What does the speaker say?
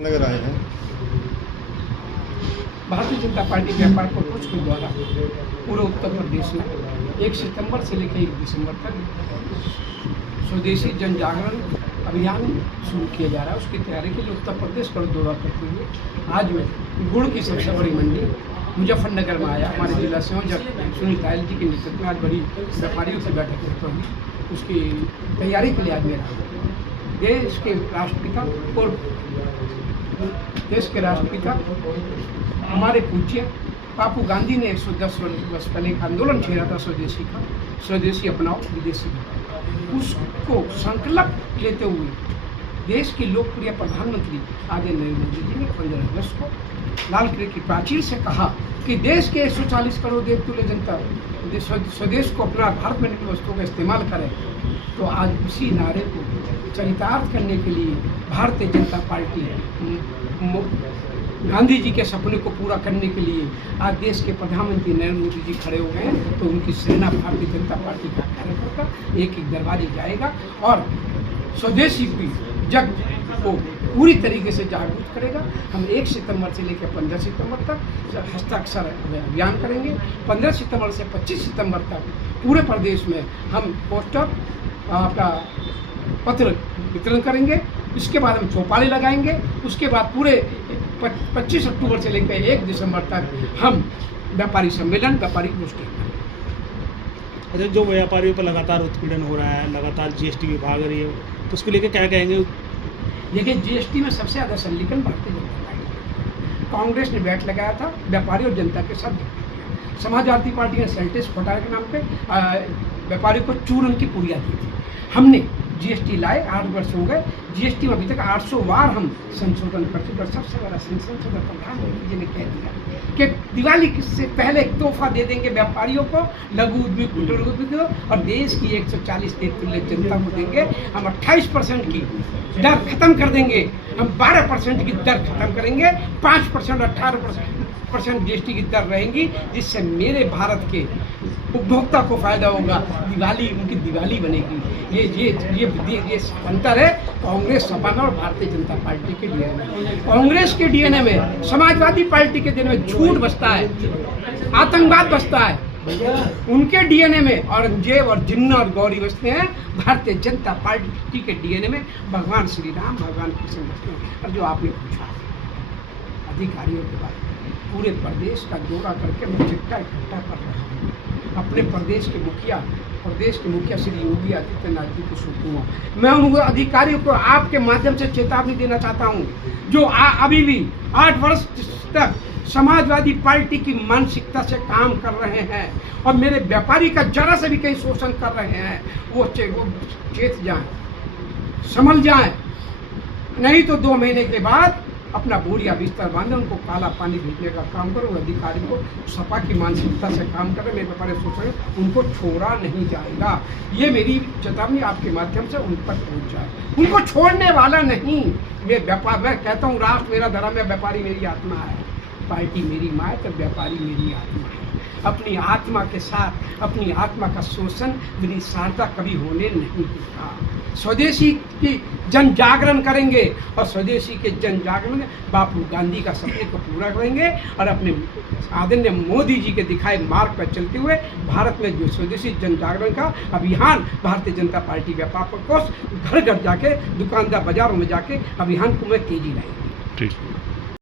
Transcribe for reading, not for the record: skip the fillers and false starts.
नगर आए हैं। भारतीय जनता पार्टी व्यापार कोष के द्वारा पूरे उत्तर प्रदेश में 1 सितंबर से लेकर 1 दिसंबर तक स्वदेशी जन जागरण अभियान शुरू किया जा रहा है। उसकी तैयारी के लिए उत्तर प्रदेश का दौरा करते हुए आज मैं गुड़ की सबसे बड़ी मंडी मुजफ्फरनगर में आया। हमारे जिला संयोजक सुनील तायल जी के नेतृत्व में आज बड़ी व्यापारियों से बैठक करता हूँ। उसकी तैयारी के लिए आज मेरा देश के राष्ट्रपिता और देश के राष्ट्रपिता हमारे पूज्य बापू गांधी ने 110 वर्ष पहले एक आंदोलन छेड़ा था स्वदेशी का, स्वदेशी अपनाओ विदेशी बनाओ। उसको संकल्प लेते हुए देश के लोकप्रिय प्रधानमंत्री आदरणीय नरेंद्र मोदी जी ने 15 अगस्त को लाल किले की प्राचीर से कहा कि देश के 140 करोड़ देवतुल्य जनता स्वदेश को अपना भारत में निर्मित वस्तुओं का इस्तेमाल करें। तो आज उसी नारे को चरितार्थ करने के लिए भारतीय जनता पार्टी गांधी जी के सपने को पूरा करने के लिए आज देश के प्रधानमंत्री नरेंद्र मोदी जी खड़े हो गए हैं। तो उनकी सेना भारतीय जनता पार्टी का कार्यकर्ता एक एक दरवाजे जाएगा और स्वदेशी की जग को पूरी तरीके से जागरूक करेगा। हम 1 सितंबर से लेकर 15 सितंबर तक हस्ताक्षर अभियान करेंगे। 15 सितंबर से 25 सितंबर तक पूरे प्रदेश में हम पोस्टर आपका पत्र वितरण करेंगे। इसके बाद हम चौपाले लगाएंगे। उसके बाद पूरे 25 अक्टूबर से लेकर 1 दिसंबर तक हम व्यापारी सम्मेलन, व्यापारी गोष्ठी। अच्छा, जो व्यापारियों पर लगातार उत्पीड़न हो रहा है, लगातार जीएसटी भी भाग रही है, तो उसको लेकर क्या कहेंगे? देखिए, जीएसटी में सबसे ज़्यादा संलिग्न भारतीय जनता पार्टी। कांग्रेस ने वैट लगाया था, व्यापारी और जनता के साथ समाजवादी पार्टी ने सेल्टेस घोटाले के नाम पे व्यापारियों को चूरन की पुड़िया दी थी। हमने जीएसटी लाए, 8 वर्ष हो गए। जीएसटी में अभी तक 800 बार हम संशोधन कर चुके। और सबसे बड़ा संशोधन प्रधानमंत्री जी ने कह दिया कि दिवाली से पहले एक तोहफा दे देंगे व्यापारियों को, लघु उद्योग, कुटीर उद्योग और देश की 140 देवतुल्य जनता को देंगे। हम 28% की दर खत्म कर देंगे। हम 12% की दर खत्म करेंगे। 5% 18% जीएसटी की दर रहेंगी, जिससे मेरे भारत के उपभोक्ता को फायदा होगा। दिवाली उनकी दिवाली बनेगी। ये अंतर है कांग्रेस, सपा और भारतीय जनता पार्टी के डीएनए में। कांग्रेस के डीएनए में, समाजवादी पार्टी के डीएनए में झूठ बसता है, आतंकवाद बसता है। उनके डीएनए में औरंगजेब और जिन्ना और गौरी बसते हैं। भारतीय जनता पार्टी के डीएनए में भगवान श्री राम, भगवान कृष्ण बसते हैं। और जो आपने पूछा अधिकारियों के बारे में, पूरे प्रदेश का दौरा करके मैं चिट्ठा इकट्ठा कर रहा हूँ। अपने प्रदेश के मुखिया श्री योगी आदित्यनाथ जी को सौंपूंगा। मैं उन अधिकारियों को आपके माध्यम से चेतावनी देना चाहता हूँ जो अभी भी 8 वर्ष तक समाजवादी पार्टी की मानसिकता से काम कर रहे हैं और मेरे व्यापारी का जरा से भी कहीं शोषण कर रहे हैं, वो चेत जाएं, संभल जाएं। नहीं तो 2 महीने के बाद अपना बोरिया बिस्तर बांधे उनको काला पानी भेजने का काम करो। अधिकारी को सपा की मानसिकता से काम कर रहे मेरे व्यापारी शोषण, उनको छोड़ा नहीं जाएगा। ये मेरी चेतावनी आपके माध्यम से उन तक पहुँच जाए। उनको छोड़ने वाला नहीं। मैं कहता हूँ राष्ट्र मेरा धर्म है, व्यापारी मेरी आत्मा है, पार्टी मेरी माँ है, तो व्यापारी मेरी आत्मा है। अपनी आत्मा के साथ अपनी आत्मा का शोषण, निस्वार्थता कभी होने नहीं देता। स्वदेशी की जन जागरण करेंगे और स्वदेशी के जन जागरण में बापू गांधी का सपने को पूरा करेंगे और अपने आदरणीय मोदी जी के दिखाए मार्ग पर चलते हुए भारत में जो स्वदेशी जन जागरण का अभियान भारतीय जनता पार्टी व्यापार कोष घर घर जाके, दुकानदार बाजारों में जाके अभियान को मैं तेजी लाएंगे। ठीक।